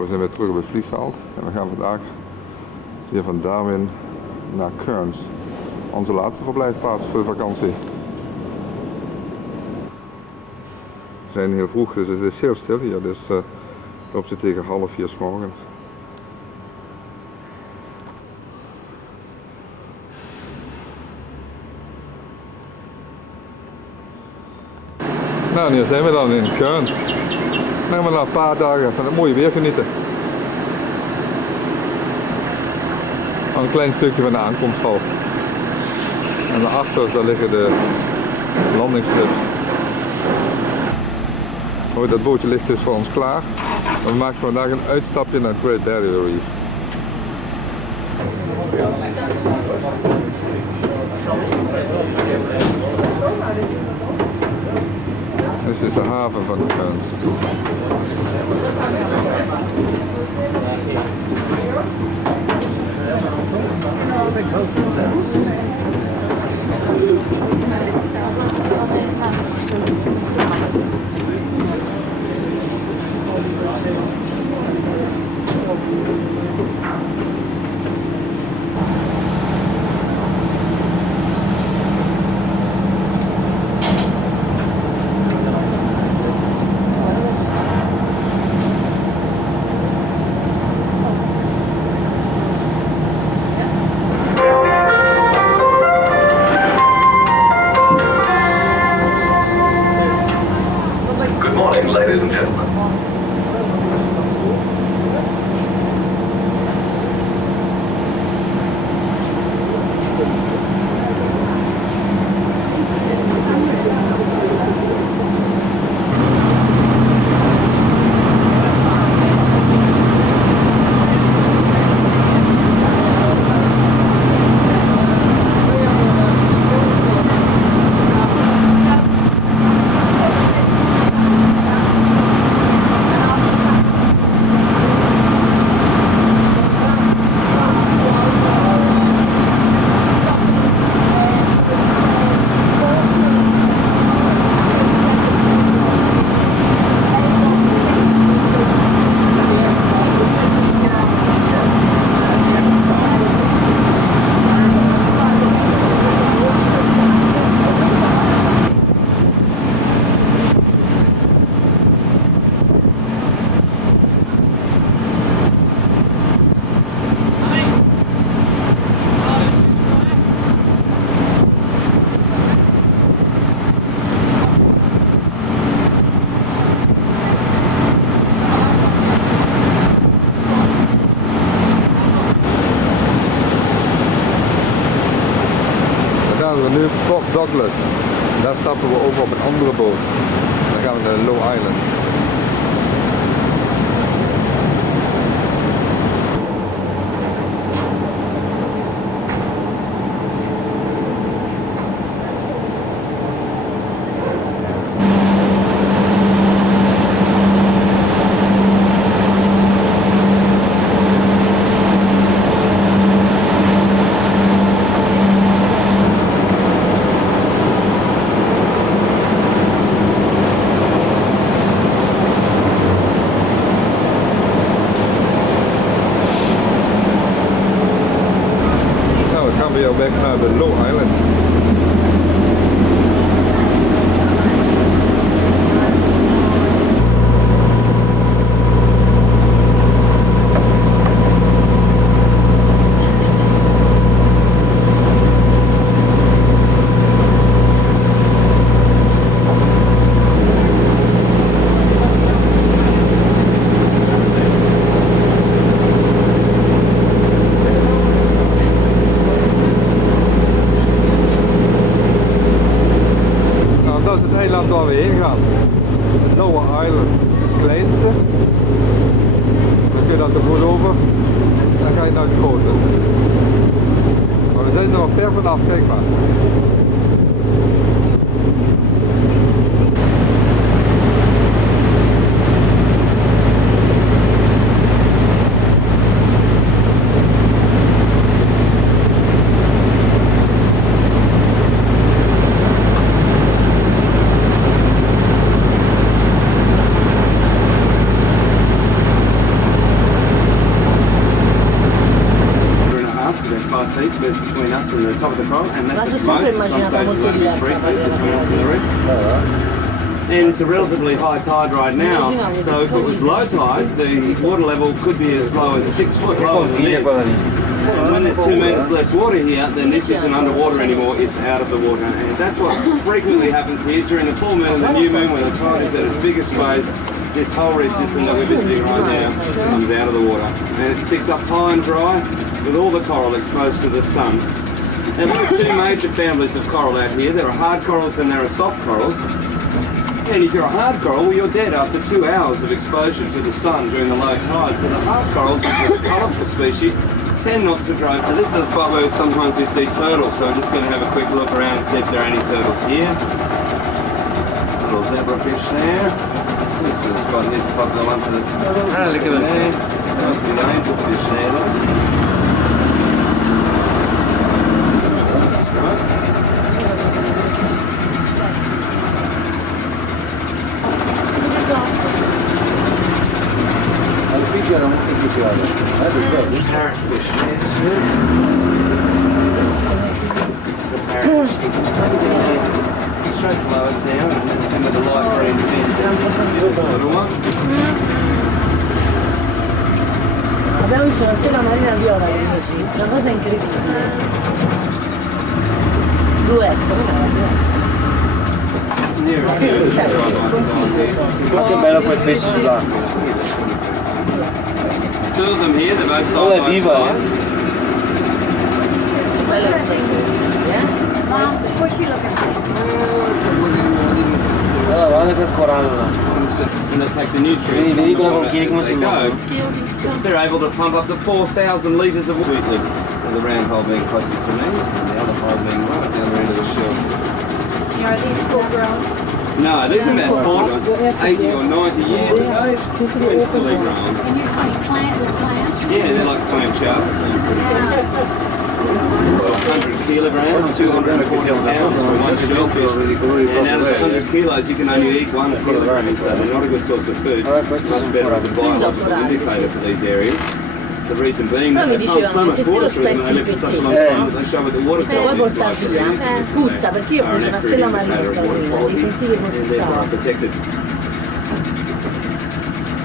We zijn weer terug op het vliegveld en we gaan vandaag hier van Darwin naar Cairns. Onze laatste verblijfplaats voor de vakantie. We zijn heel vroeg, dus het is heel stil hier. Dus loopt ze tegen 3:30 's morgens. Nou, hier zijn we dan in Cairns. Dan gaan we na een paar dagen van het mooie weer genieten. Al een klein stukje van de aankomsthal. En daarachter daar liggen de landingsstrips. Oh, dat bootje ligt dus voor ons klaar. We maken vandaag een uitstapje naar het Great Barrier Reef. Dit is de haven van Cairns. Ladies and gentlemen. We nu Port Douglas. Daar stappen we over op een andere boot. Dan gaan we naar Low Island. Weer weg naar de Low Island. Waar we heen gaan. Lower Island, het kleinste. Dan kun je dat er goed over. Dan ga je naar het grote. Maar we zijn er nog ver vanaf, kijk maar. top of the coral, and that's Ma at c'è sempre most. At some immaginato stages molto it's only 3 feet diversa between us and the reef. And it's a relatively high tide right now, so if it was low tide, the water level could be as low as 6 foot lower than this. And when there's 2 meters less water here, then this isn't underwater anymore, it's out of the water. And that's what frequently happens here during the full moon and the new moon, when the tide is at its biggest phase. This whole reef system that we're visiting right now comes out of the water. And it sticks up high and dry with all the coral exposed to the sun. Now there are 2 major families of coral out here. There are hard corals and there are soft corals. And if you're a hard coral, well, you're dead after 2 hours of exposure to the sun during the low tide. So the hard corals, which are the colourful species, tend not to grow. And this is the spot where sometimes we see turtles, so I'm just going to have a quick look around and see if there are any turtles here. Little zebrafish there. This is the spot, here's a popular one for the turtles. Ah, look at that. There. Must be angelfish there though. That's right. Parrotfish there too. This is the parrotfish. You can see there, straight below us now, and then some of the light green fins. There's a little one. Abbiamo visto una stella marina viola all'inizio, una cosa incredibile. Duetto, Nearest here, this is right by the side here. Ma che bello quel pesce sull'acqua. 2 of them here, they're both Oh, side è by viva, side. bella questa Mom, what's she looking for? Allora, guarda quel corallo là. And they take the nutrients Vedi from the quella water conchiglia come as si they go. muove. They're able to pump up to 4,000 litres of water. And the round hole being closest to me, and the other hole being right at the other end of the shell. Are these full grown? No, these are about 80 or 90 years of age, when fully grown. And you're saying plant with plants? Yeah, they're like clam shells. Yeah. 100 kilograms, 240 pounds for one shellfish. And out of 100 kilos, you can only eat 1 kilogram, so they're not a good source of food. Much better as a biological indicator for these areas. The reason being that they pump so much water through them and they live for such a long time that they show what the water Puoi quality is portare like. via, puzza, perché io ho Are an preso una accurate stella marina indicator of water carina, quality, li sentivi che and therefore are puzzava. protected.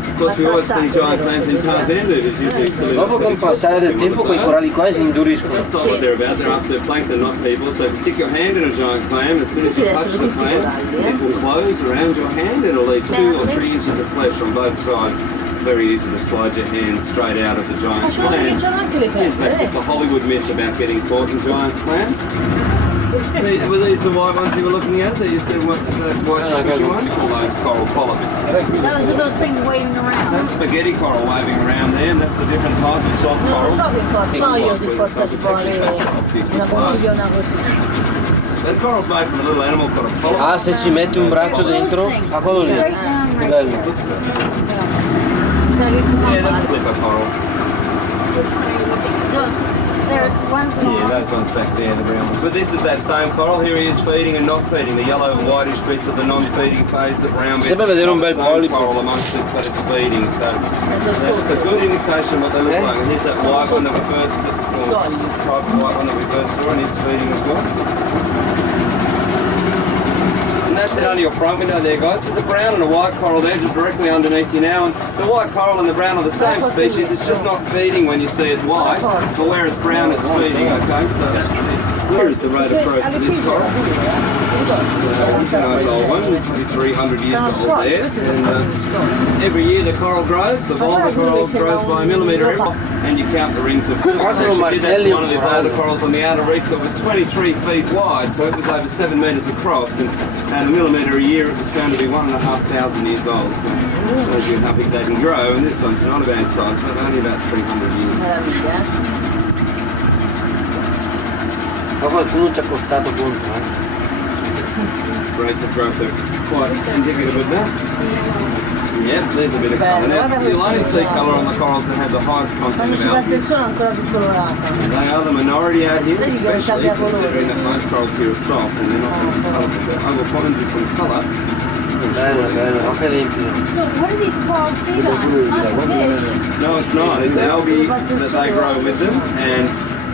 Of course, we always see giant clams in Tarzan, it's usually excellent. Dopo con il passare del tempo quei coralli qua si induriscono. That's not what they're about, they're after plankton, not people. So if you stick your hand in a giant clam, as soon as you touch the clam, it will close around your hand, it'll leave 2 or 3 inches of flesh on both sides. It's very easy to slide your hand straight out of the Ma giant sono clam. c'hanno anche le In fact, penne, it's a Hollywood myth about getting caught in giant clams. Were these the white ones you were looking at? That you said, what's the white squishy one? All those coral polyps. Those are those things waving around. That's spaghetti coral waving around there, and that's a different type of soft non coral. so che forza, so io di With forza some ci protection vuole factor of 50 una plus. confusione così. That coral's made from a little animal called a polyp. Ah, se ci metti un braccio dentro, a quello lì. Straight down Che right bello. there. Yeah, that's slipper coral. Those, they're ones that Yeah, those ones back there, the brown ones. But this is that same coral. Here he is feeding and not feeding. The yellow and whitish bits are the non-feeding phase. The brown bits Sembra vedere un are bel the same polipo. coral amongst it, but it's feeding. So that's a good indication what they look like. And here's that white one that we first, or type of white one that we first saw, and it's feeding as well. And that's it under your front window there, guys. There's a brown and a white coral there just directly underneath you now. And the white coral and the brown are the same species. It's just not feeding when you see it white, but where it's brown, it's feeding. Okay, so that's it. Here is the rate of growth for this coral. It's a nice old one, probably 300 years old there. And every year the coral grows, the vulva coral grows by a millimetre every year, and you count the rings of food. That's one of the older corals on the outer reef that was 23 feet wide, so it was over 7 metres across, and a millimetre a year it was found to be 1,500 years old. So shows you how big they can grow, and this one's not a bad size, but only about 300 years. Ma qualcuno ci ha cozzato contro, Rates of growth are quite indicative of that. Yep, there's a bit of colour. Now, you'll only see colour on the corals that have the highest content Quando of ci fa algae. attenzione ancora più colorata. They are the minority out here, Vedi che especially cambia colore. considering that most corals here are soft and they're not colourful. I will find you some colour. Bello, bello, anche limpido. So what do these corals feed on? It's not fish. No, it's not. It's algae that they grow with them, and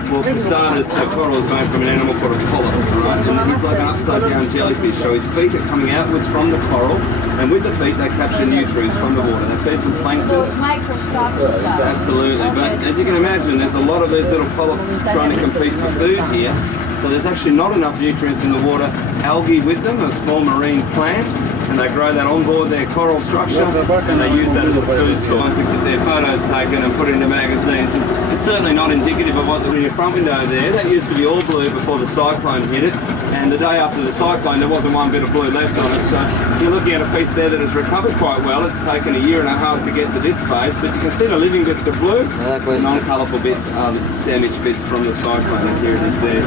Well, for starters, the coral is made from an animal called a polyp, right? And he's like an upside-down jellyfish, so his feet are coming outwards from the coral, and with the feet they capture nutrients from the water. They feed from So plankton. it's microscopic stuff. Absolutely, but as you can imagine, there's a lot of these little polyps trying to compete for food here. So there's actually not enough nutrients in the water. Algae with them, a small marine plant, and they grow that on board their coral structure, and they use that as a food source. Once they get their photos taken and put into magazines, it's certainly not indicative of what in your front window there. That used to be all blue before the cyclone hit it, and the day after the cyclone there wasn't one bit of blue left on it. So you're looking at a piece there that has recovered quite well. It's taken a year and a half to get to this phase, but you can see the living bits are blue. The non-colourful bits are the damaged bits from the cyclone, and here it is there.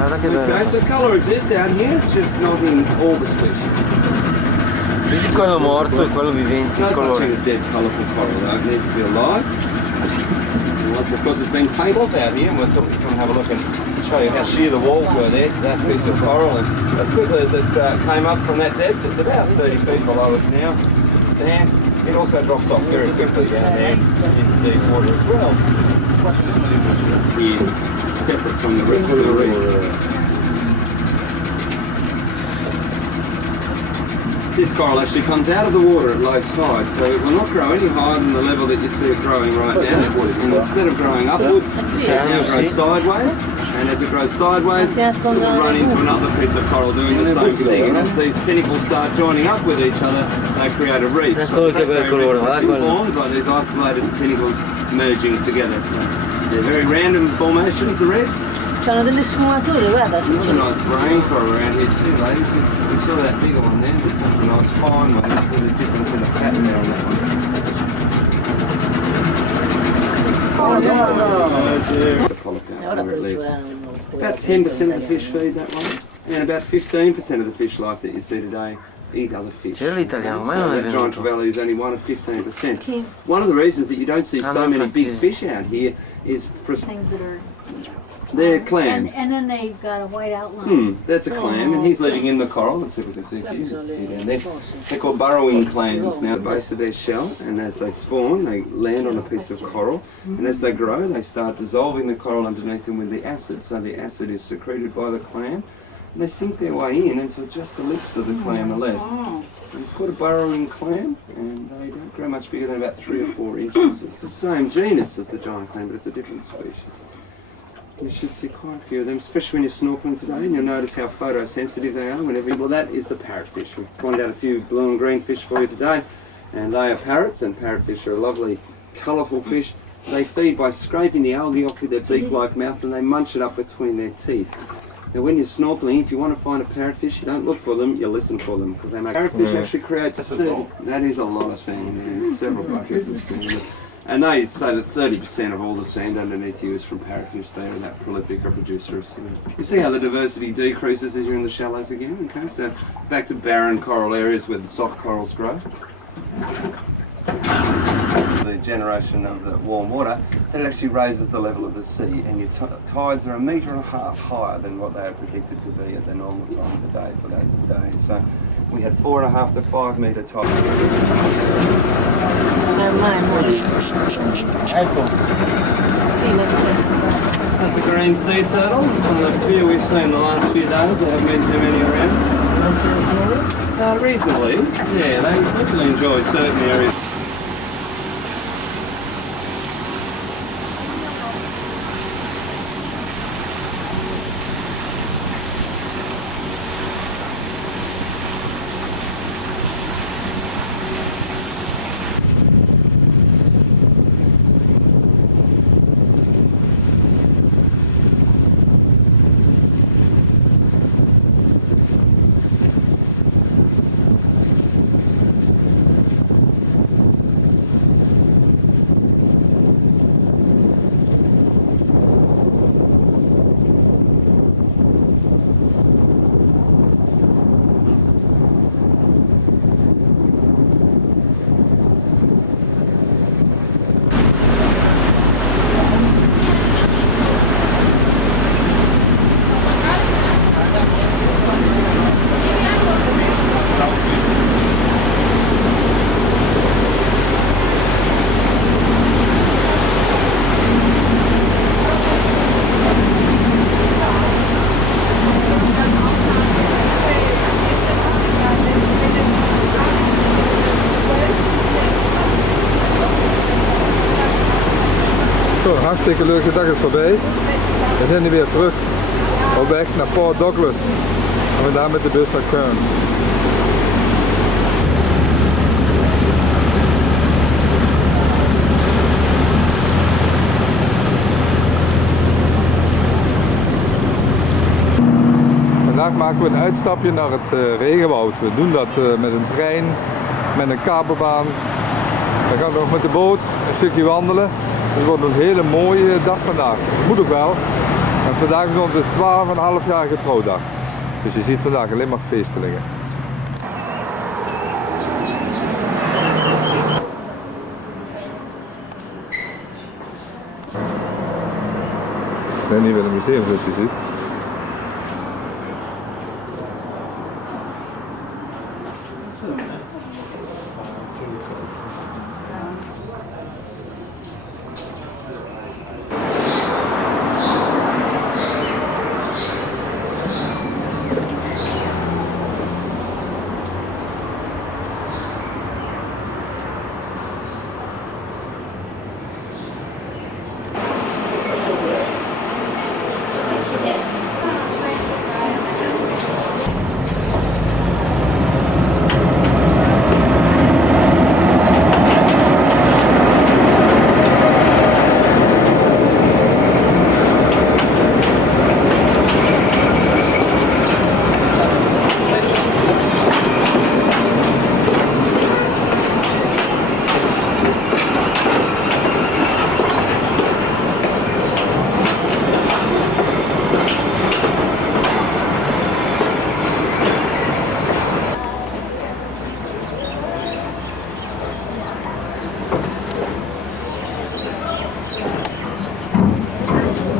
Okay, so colour exists out here, just not in all the species. Vedi quello morto e quello vivente, No il such colore. thing as dead colourful coral, though. It needs to be alive. Unless, of course, it's been painted off out here, and we'll come and have a look and show you how sheer the walls were there to that piece of coral. And as quickly as it came up from that depth, it's about 30 feet below us now, to the sand. It also drops off very quickly down there into deep water as well. Here, separate from the rest of the reef. This coral actually comes out of the water at low tide, so it will not grow any higher than the level that you see it growing right now. And instead of growing upwards, it now grows sideways, and as it grows sideways, it will run into another piece of coral doing the same thing. And as these pinnacles start joining up with each other, they create a reef. So they create reefs have been formed by these isolated pinnacles merging together. So they're very random formations, the reefs. C'hanno delle sfumature, guarda, There's a nice successive. rain coral around here too, ladies. We saw that bigger one there. This one's a nice fine one. You see the difference in the pattern there on that one. Oh, no. The polyp down where it lives. About 10% of the fish feed that one, and about 15% of the fish life that you see today eat other fish. C'era l'italiano, ma So non è that giant venuto. trevally is only 1 of 15%. Okay. One of the reasons that you don't see Ah, so no, many big infatti. fish out here is Things that are. they're clams. And then they've got a white outline. That's a clam, and he's living in the coral. Let's see if we can see a few. Just a few down there. They're called burrowing clams now, at the base of their shell, and as they spawn, they land on a piece of coral, and as they grow, they start dissolving the coral underneath them with the acid. So the acid is secreted by the clam, and they sink their way in until just the lips of the clam are left. And it's called a burrowing clam, and they don't grow much bigger than about 3 or 4 inches. It's the same genus as the giant clam, but it's a different species. You should see quite a few of them, especially when you're snorkeling today, and you'll notice how photosensitive they are whenever. Well, that is the parrotfish. We've pointed out a few blue and green fish for you today, and they are parrots, and parrotfish are a lovely, colourful fish. They feed by scraping the algae off with their beak-like mouth, and they munch it up between their teeth. Now, when you're snorkeling, if you want to find a parrotfish, you don't look for them, you listen for them, because they make. Parrotfish actually creates 30. That is a lot of sand. There's several buckets of sand. And they say that 30% of all the sand underneath you is from parrotfish. They are that prolific a producer of sand. You see how the diversity decreases as you're in the shallows again? Okay, so back to barren coral areas where the soft corals grow. The generation of the warm water, that actually raises the level of the sea, and your tides are 1.5 metres higher than what they are predicted to be at the normal time of the day for that day. So we had 4.5 to 5 metre tides. Ecco. The green sea turtle, it's one of the few we've seen the last few days. There haven't been too many around. Reasonably, yeah, they certainly enjoy certain areas. hartstikke leuke dag is voorbij. We zijn nu weer terug op weg naar Port Douglas. En we gaan met de bus naar Cairns. Vandaag maken we een uitstapje naar het regenwoud. We doen dat met een trein, met een kabelbaan. Dan gaan we nog met de boot een stukje wandelen. Het wordt een hele mooie dag vandaag. Dat moet ook wel. En vandaag is onze 12,5-jarige trouwdag. Dus je ziet vandaag alleen maar feestelingen. We zijn hier bij het museum zoals je ziet.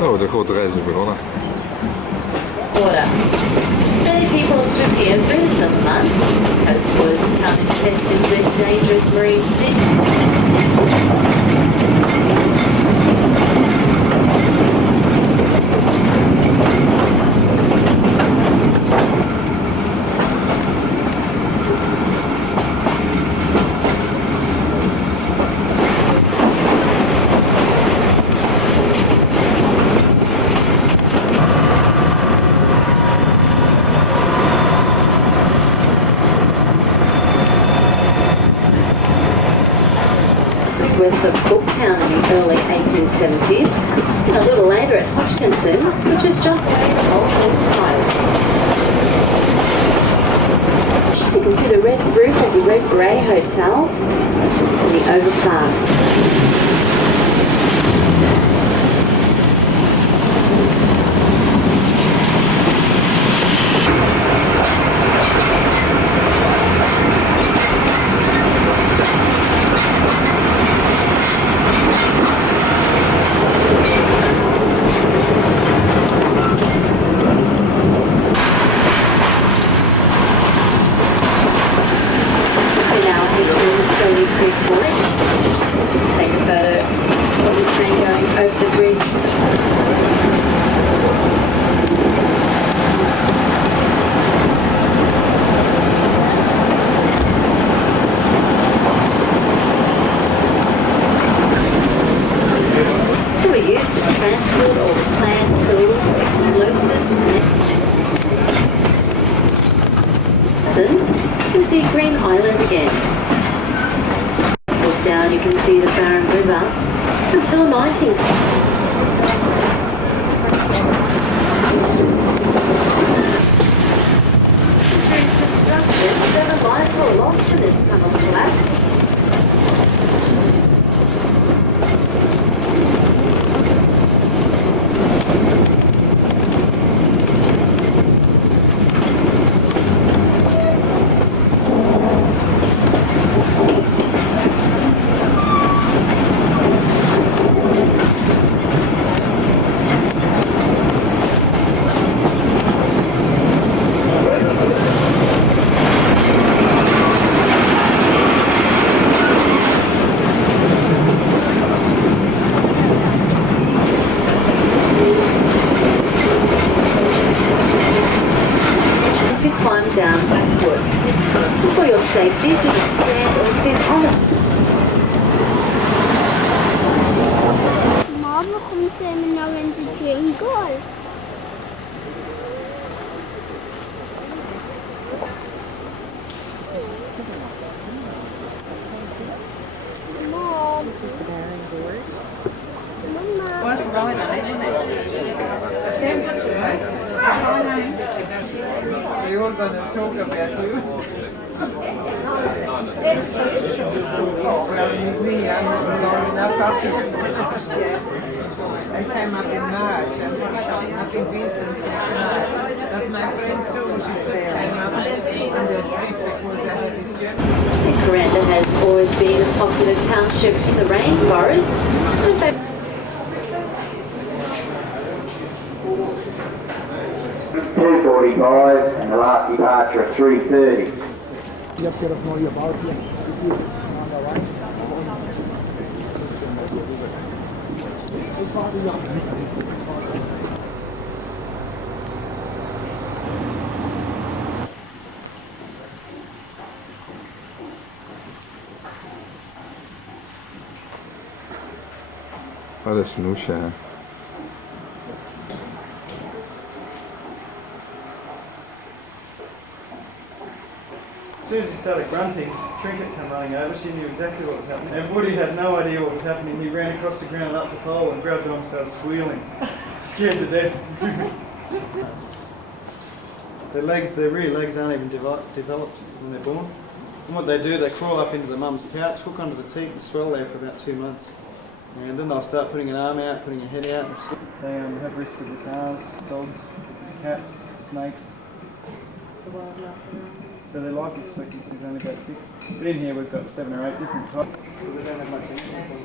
Oh, de grote reis is begonnen. Water. Many people swim here through the summer months. Coasters come infested with dangerous marine snakes. West of Cooktown in the early 1870s, and a little later at Hodgkinson, which is just over the whole side. You can see the red roof of the Red Grey Hotel and the overpass. Green Island again. Look down, you can see the Barron River until 90. There are vital lots in this tunnel collapse. Down backwards. For your safety, do not stand or sit on it. Mom, look Kom ze nog in de jungle? Mom. This is the barren gorge. Mama. What's wrong with We were going to talk about you. Well, me, I'm long enough puppies. I came up in March. I've been visiting since March. But my friend Sue, she just came up on the trip because I had this journey. Kurunda has always been a popular township in the rainforest. 2:45 and the last departure at 3:30. Dat is snoesje, hè. As soon as he started grunting, Trinket came running over. She knew exactly what was happening. And Woody had no idea what was happening. He ran across the ground up the pole and grabbed on and started squealing. Scared to death. Their rear legs aren't even developed when they're born. And what they do, they crawl up into the mum's pouch, hook onto the teat and swell there for about 2 months. And then they'll start putting an arm out, putting a head out. They have risks with the cars, dogs, cats, snakes. So their life expectancy is only about 6. But in here we've got 7 or 8 different types. So they don't have much income.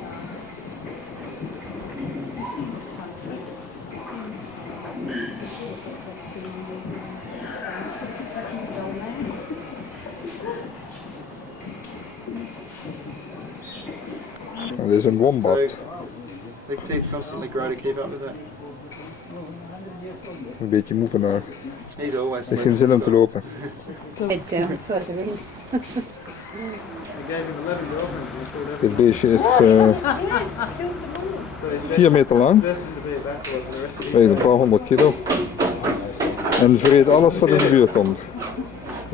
Dit is een wombat. So, their teeth constantly grow to keep up with that. Een beetje moe vandaag. He's always Heeft geen zin om te lopen. Head down further in. We gave him 11 girlfriends. Dit beestje is 4 meter lang, weegt een paar 100 kilo en vreet alles wat in de buurt komt.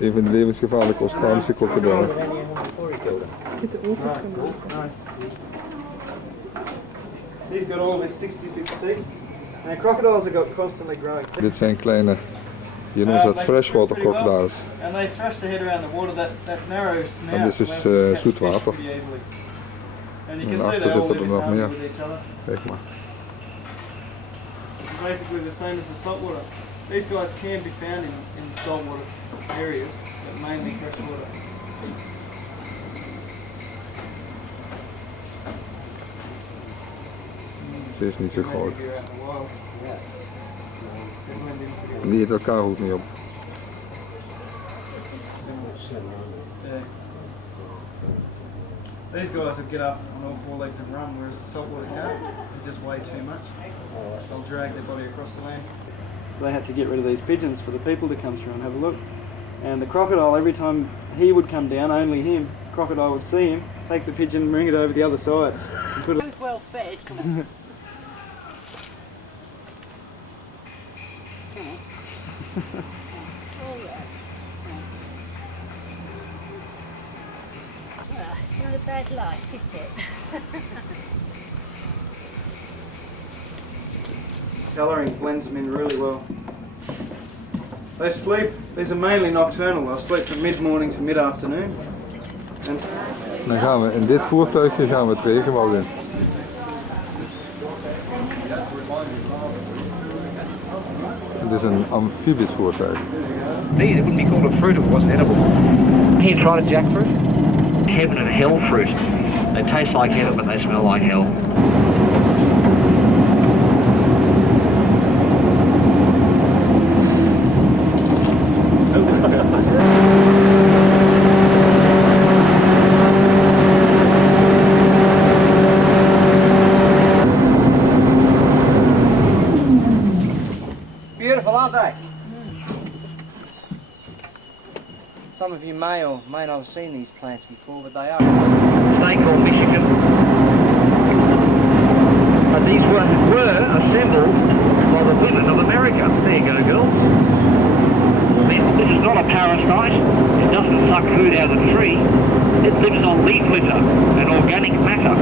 Een van de levensgevaarlijke Australische krokodillen. He's got all of his 66 teeth. And crocodiles have got constantly growing. Dit zijn kleine, je noemt dat freshwater crocodiles. And they thrash their head around the water, that narrow snout. En dit is zoet water. En daarachter zitten er nog meer. Kijk maar. It's basically the same as the saltwater. These guys can be found in saltwater areas, but mainly freshwater. Ze is niet zo groot. En die eten elkaar ook niet op. These guys will get up on all 4 legs and run, whereas the saltwater can't. They just weigh too much. They'll drag their body across the land. So they had to get rid of these pigeons for the people to come through and have a look. And the crocodile, every time he would come down, only him, the crocodile would see him, take the pigeon, bring it over the other side. And put it Well fed. Come on. Oh yeah. Well, it's not a bad life, is it? colouring blends them in really well. They sleep, these are mainly nocturnal, they'll sleep from mid-morning to mid-afternoon. Dan gaan we in dit voertuigje gaan we het regenwoud in. Het is een amfibisch voertuig. It wouldn't be called a fruit if it wasn't edible. Have you tried a jackfruit? Heaven and hell fruit. They taste like heaven but they smell like hell. Beautiful, aren't they? Some of you may or may not have seen these plants before, but they are. Snake or Michigan. these were assembled by the women of America. There you go, girls. This is not a parasite. It doesn't suck food out of the tree. It lives on leaf litter and organic matter.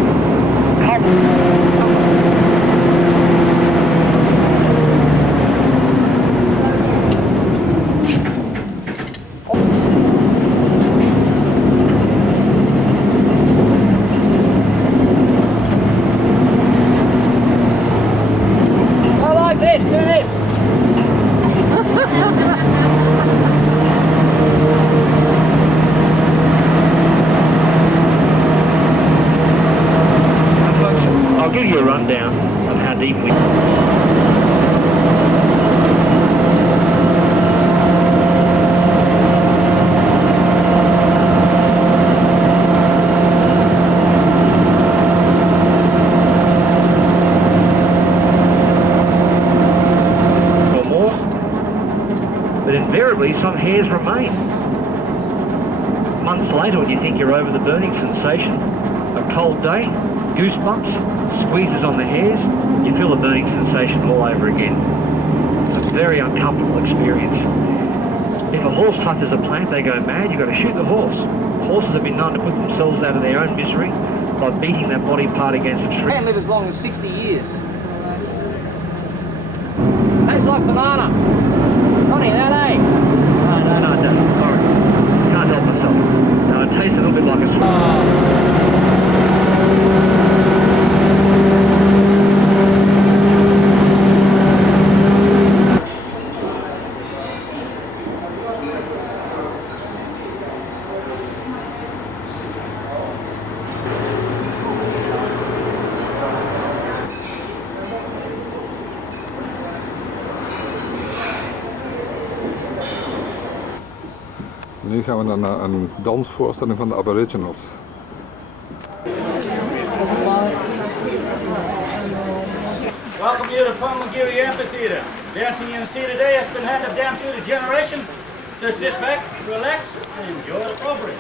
I like this, do this. I'll give you a rundown of how deep we... or more, but invariably some hairs remain. Months later, when you think you're over the burning sensation, a cold day, goosebumps, squeezes on the hairs, you feel the burning sensation all over again. It's a very uncomfortable experience. If a horse touches a plant, they go mad, you've got to shoot the horse. Horses have been known to put themselves out of their own misery by beating that body part against a tree. Can't live as long as 60 years. Tastes like banana. Funny that, eh? No, it doesn't, sorry. Can't help myself. No, it tastes a little bit like a Nu gaan we naar een dansvoorstelling van de Aboriginals. Welcome you to Pamagirri Amphitheatre. Dancing you see today has been handed down through the generations. So sit back, relax, and enjoy the program.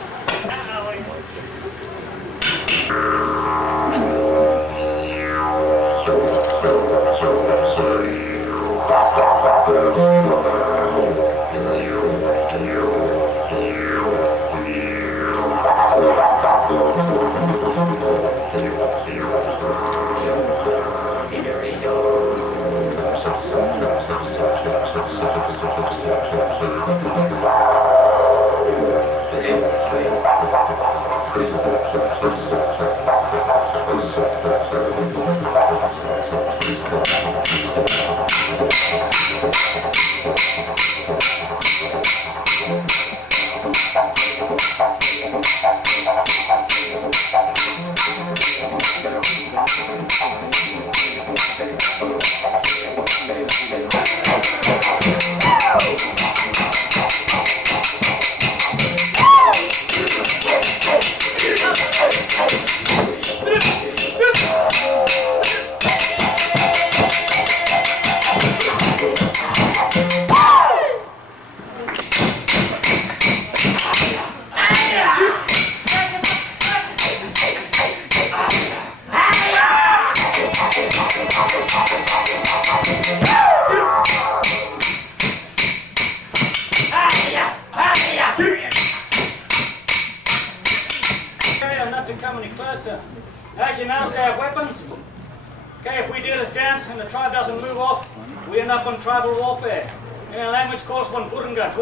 As you now stay have weapons. Okay, if we do this dance and the tribe doesn't move off, we end up on tribal warfare. In our language calls one Kurunda.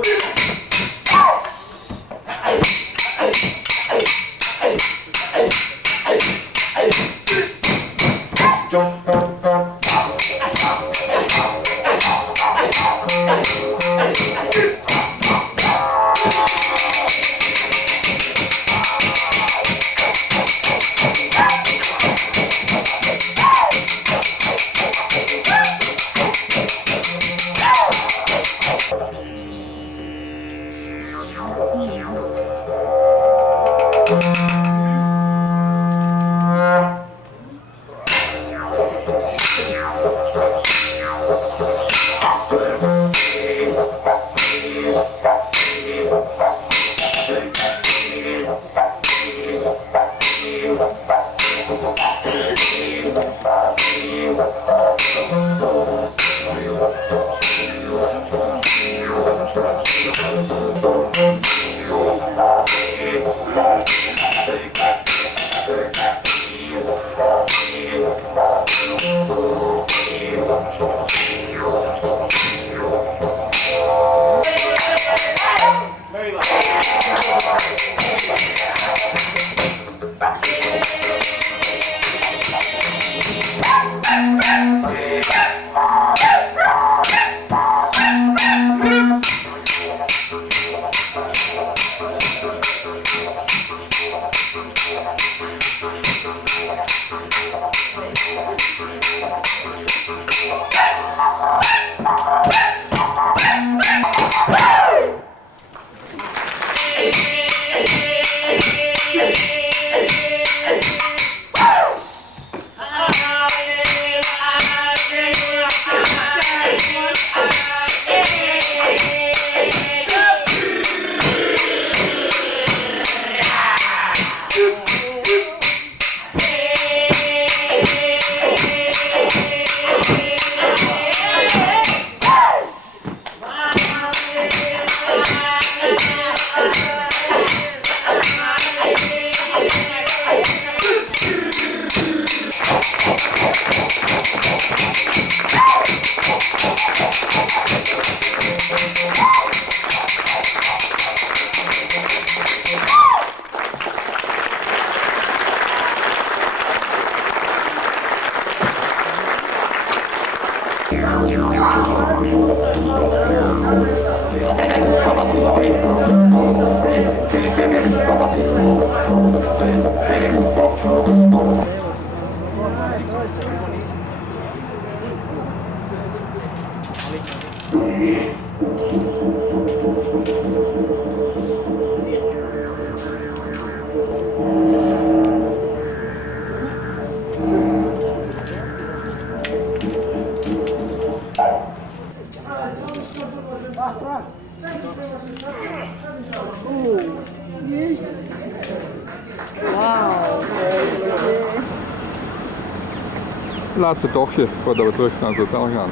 Laatste tochtje voordat we terug naar het hotel gaan.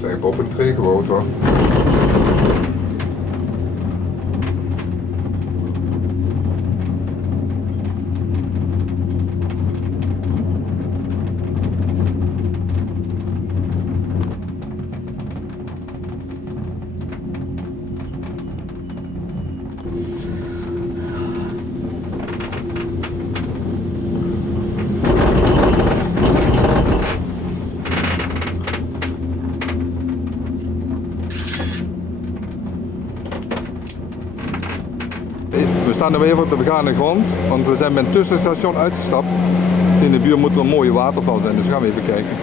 Zijn boven het tree gewoond hoor. We staan nu even op de begane grond, want we zijn bij een tussenstation uitgestapt. In de buurt moet er een mooie waterval zijn, dus gaan we even kijken.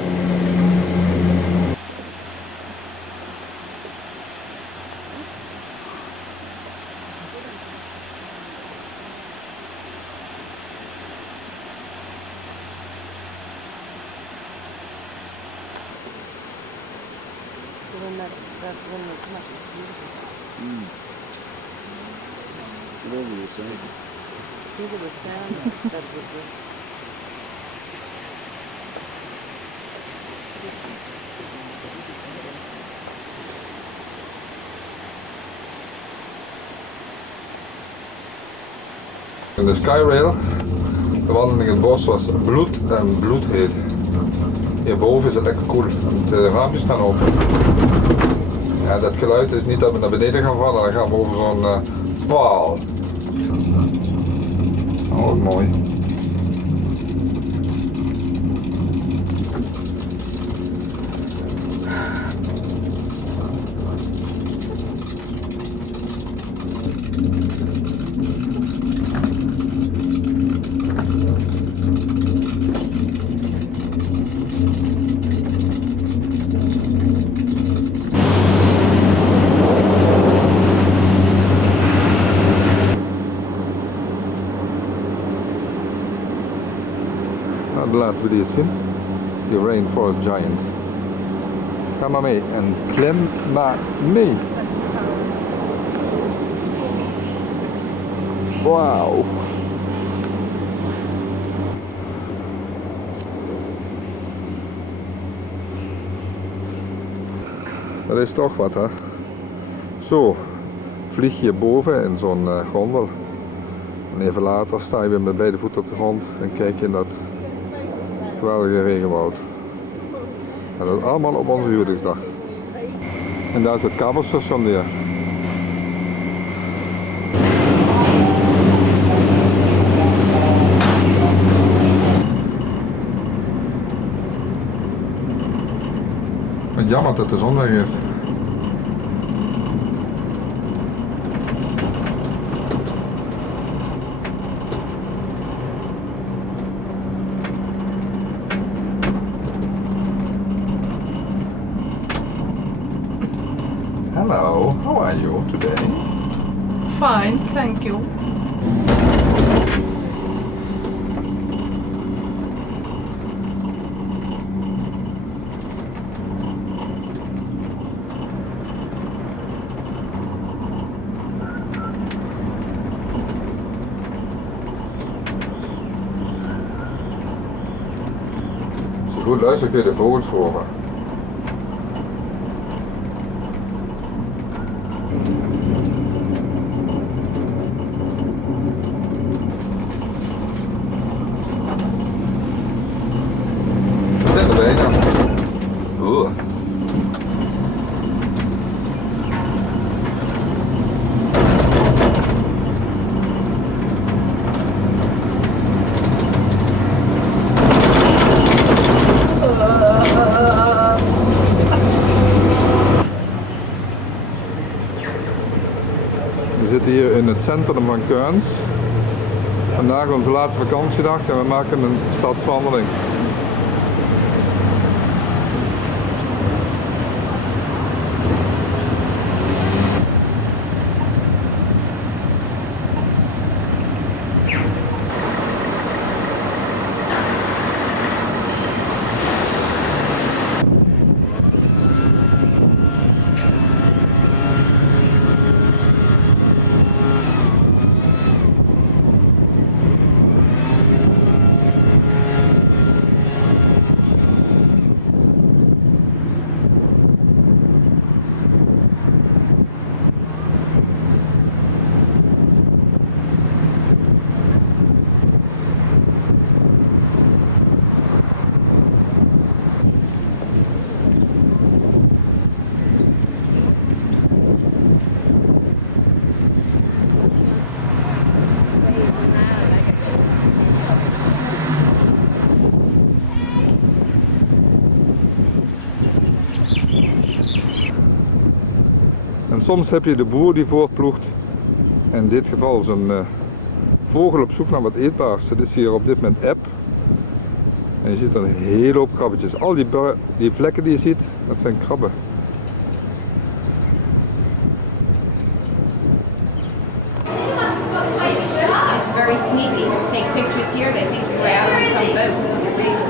In de Skyrail, de wandeling in het bos was bloed en bloedheet. Hierboven is het lekker koel, de raampjes staan open. Ja, dat geluid is niet dat we naar beneden gaan vallen, dan gaan we over zo'n paal. Oh, mooi. Laten we die eens zien. De Rainforest Giant. Ga maar mee en klim maar mee. Wauw. Dat is toch wat, hè? Zo, vlieg je boven in zo'n gondel. En even later sta je weer met beide voeten op de grond en kijk je in dat geweldige regenwoud. En dat allemaal op onze huwelijksdag. En daar is het kabelstation weer. Wat jammer dat de zon weg is. Hello, how are you today? Fine, thank you. Als je goed luistert kun je de vogels horen. We zitten hier in het centrum van Cairns. Vandaag onze laatste vakantiedag en we maken een stadswandeling. En soms heb je de boer die voorploegt In dit geval is een vogel op zoek naar wat eetbaars. Het is hier op dit moment eb. En je ziet een hele hoop krabbetjes. Al die vlekken die je ziet, dat zijn krabben. It's very sneaky. Take pictures here. They think we're out on some boat with the reef.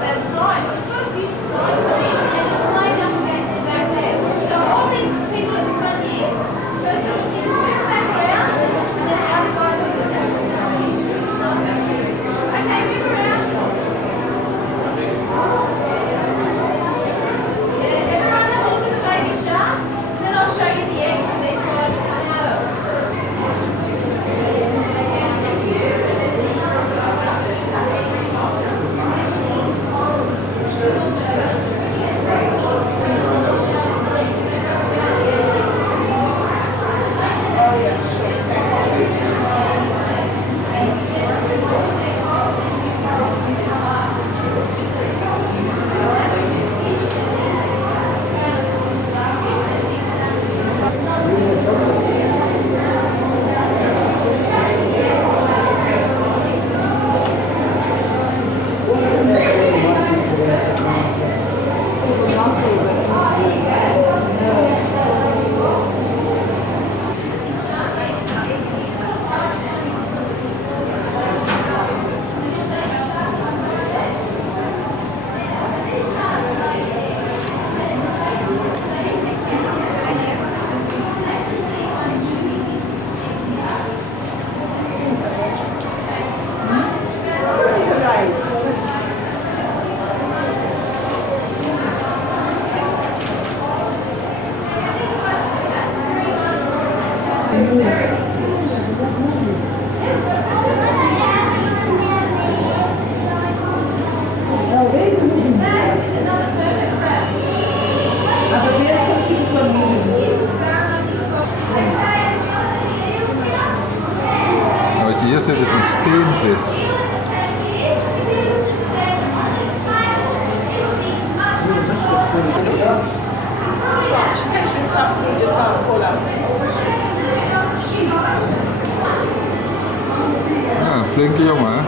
That's right. It's got a few stripes on it, and it's lined up against the back there. So all these people at the front here, first of all, you can move back around, and then the other guys are going to stop back here. Okay, move around. Yeah, everyone have a look at the baby shark. Then I'll show you the eggs that these guys come out of. Wat je hier ziet is een steenvis. Ja, een flinke jongen, hè?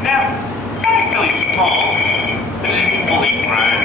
Now, it's only fairly small, but it is fully grown.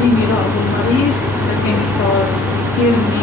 Quindi no, con lì perché mi sto tirando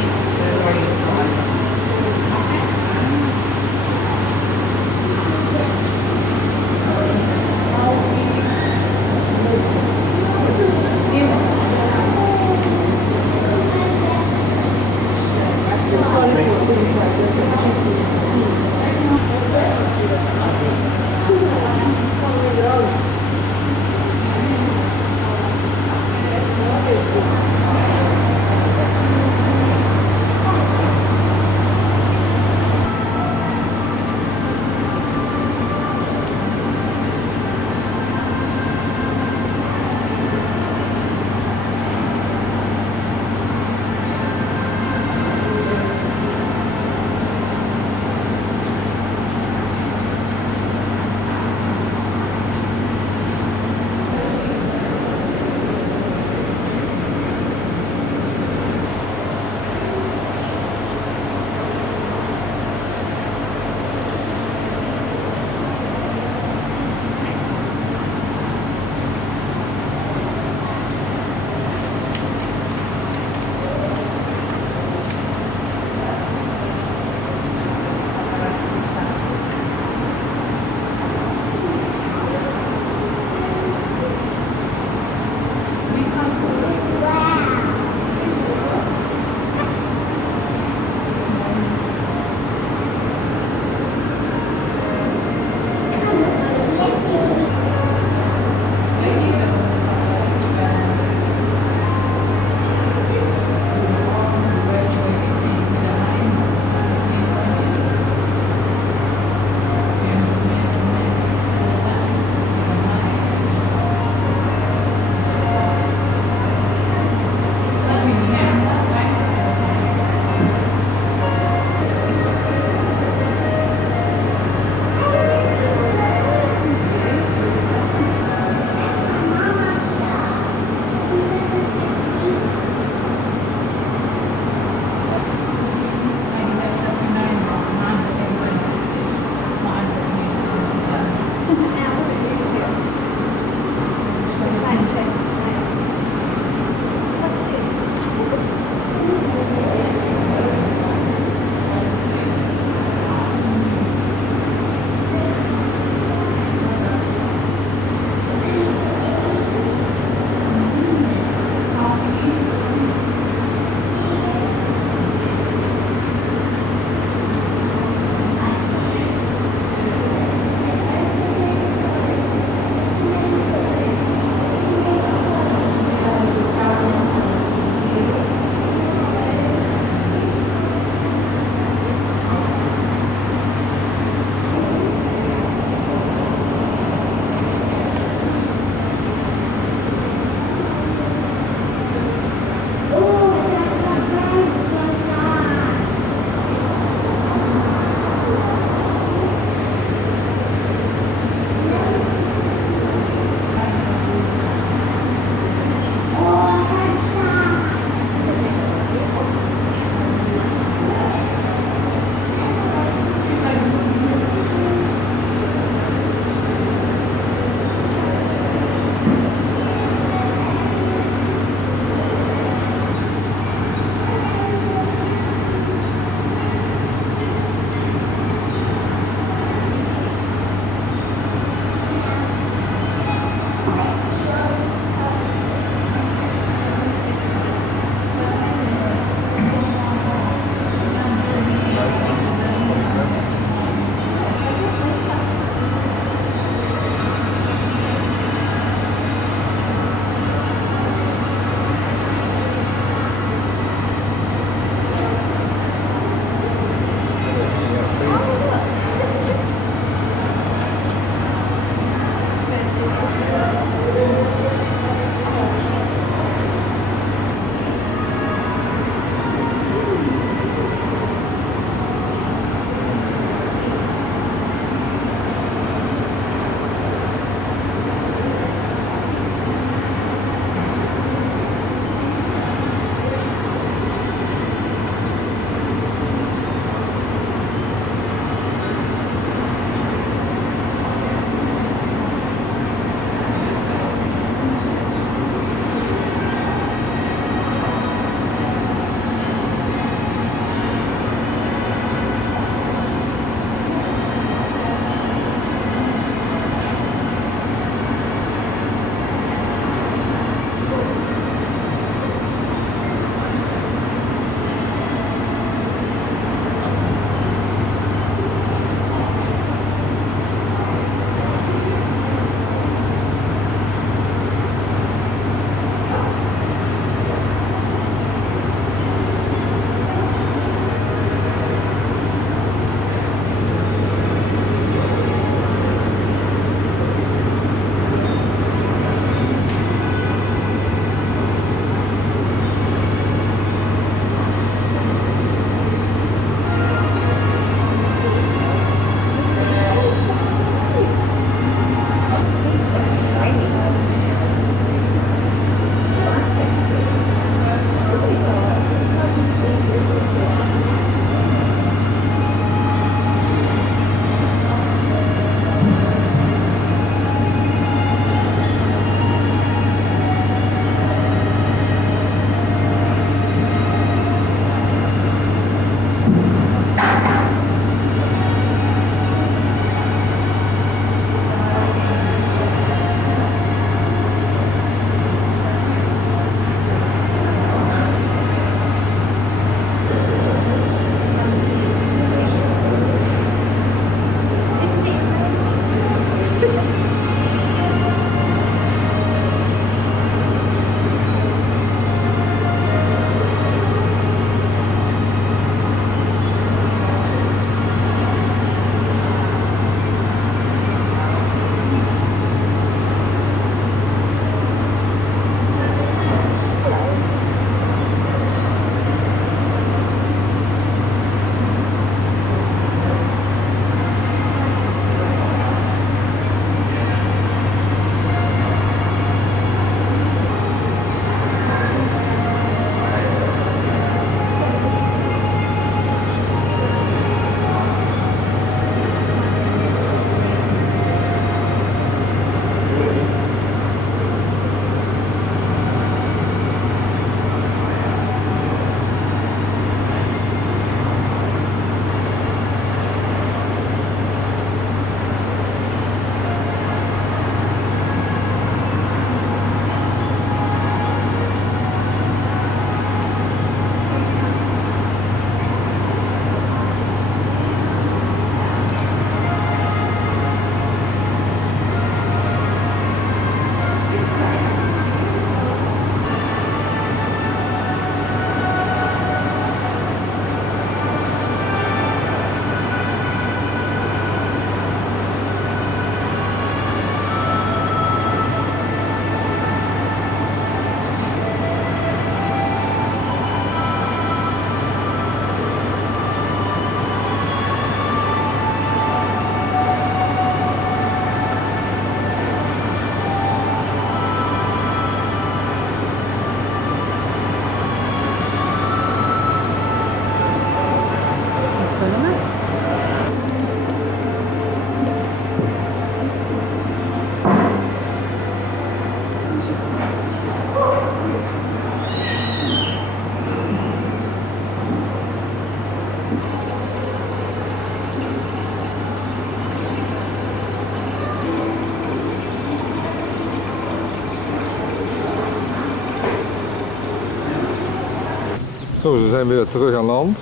Zo, ze zijn weer terug aan land.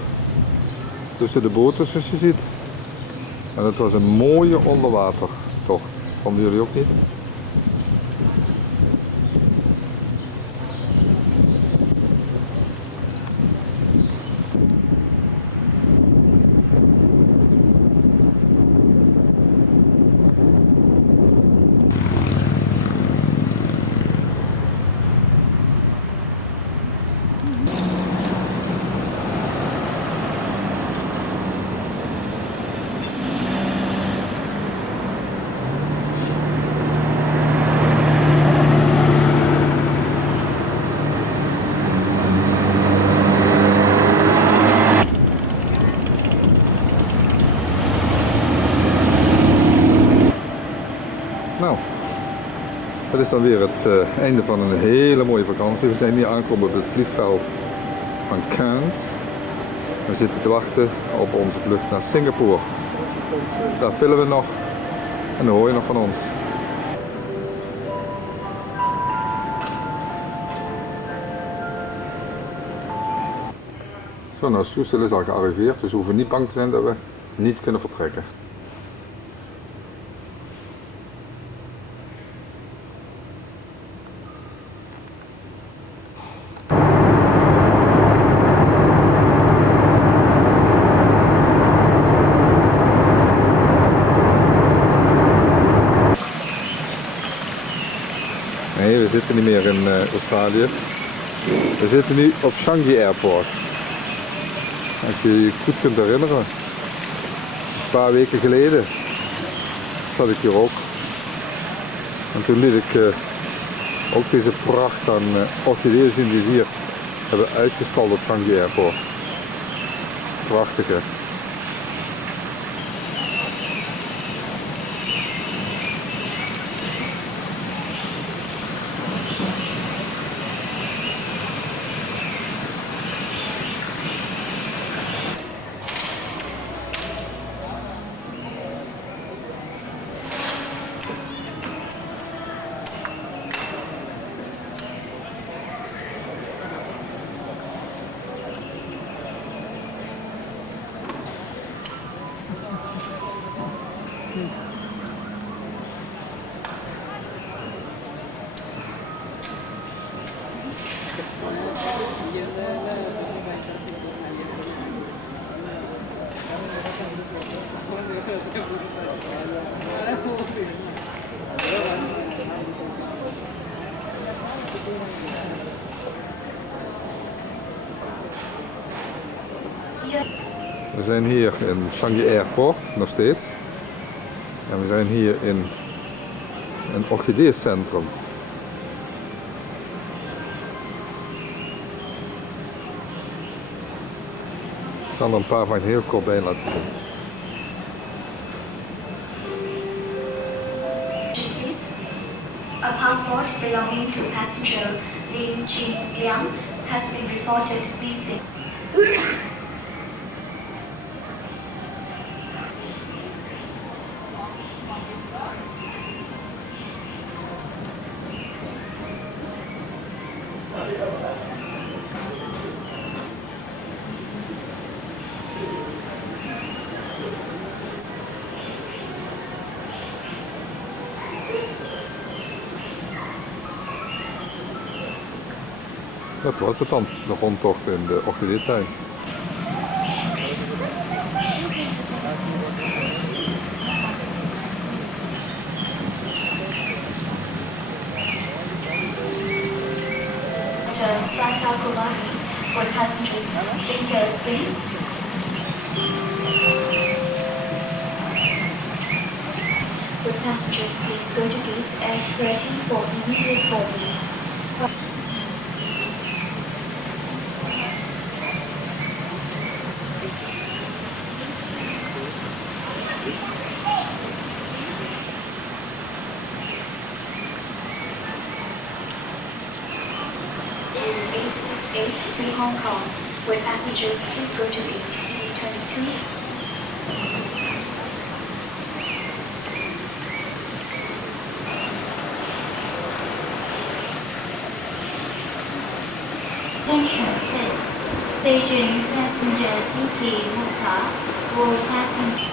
Tussen de boten zoals je ziet. En het was een mooie onderwatertocht. Vonden jullie ook niet? Nou, dat is dan weer het einde van een hele mooie vakantie. We zijn hier aangekomen op het vliegveld van Cairns. We zitten te wachten op onze vlucht naar Singapore. Daar filmen we nog en dan hoor je nog van ons. Zo, nou, het toestel is al gearriveerd, dus we hoeven niet bang te zijn dat we niet kunnen vertrekken. Nee, we zitten niet meer in Australië. We zitten nu op Changi Airport. Als je je goed kunt herinneren, een paar weken geleden zat ik hier ook. En toen liet ik ook deze pracht aan orchideeën zien die ze hier hebben uitgestald op Changi Airport. Prachtig, hè? We zijn hier in Changi Airport, nog steeds. En we zijn hier in een orchideeëncentrum. Ik zal er een paar van heel kort bij laten zien. A passport belonging to passenger Lin Chin Liang has been reported missing. Dat was het dan, de rondtocht in de orchideetuin. Santa Kumari for passengers enter safe. For passengers, please go to gate F13 for immediate boarding. To Hong Kong, where passengers please go to gate E22. Attention, please. Beijing passenger Tiki Muka, all passengers.